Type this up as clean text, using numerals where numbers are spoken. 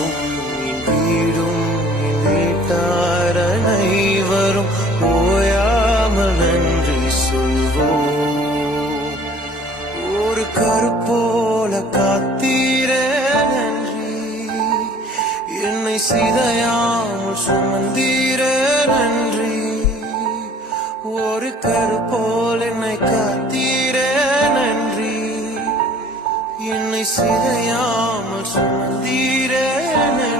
நாடும் என் வீடும் என் வீட்டார் அனைவரும் ஓயாமல் நன்றி சொல்வோம். ஒரு கருப்போல காத்தீரே நன்றி, என்னை சிதையாமல் சுமந்தீரே நன்றி. ஒரு கருப்போல் என்னை காத்தீரே நன்றி, என்னை சிதையாமல் சுமந்தீரே நன்றி.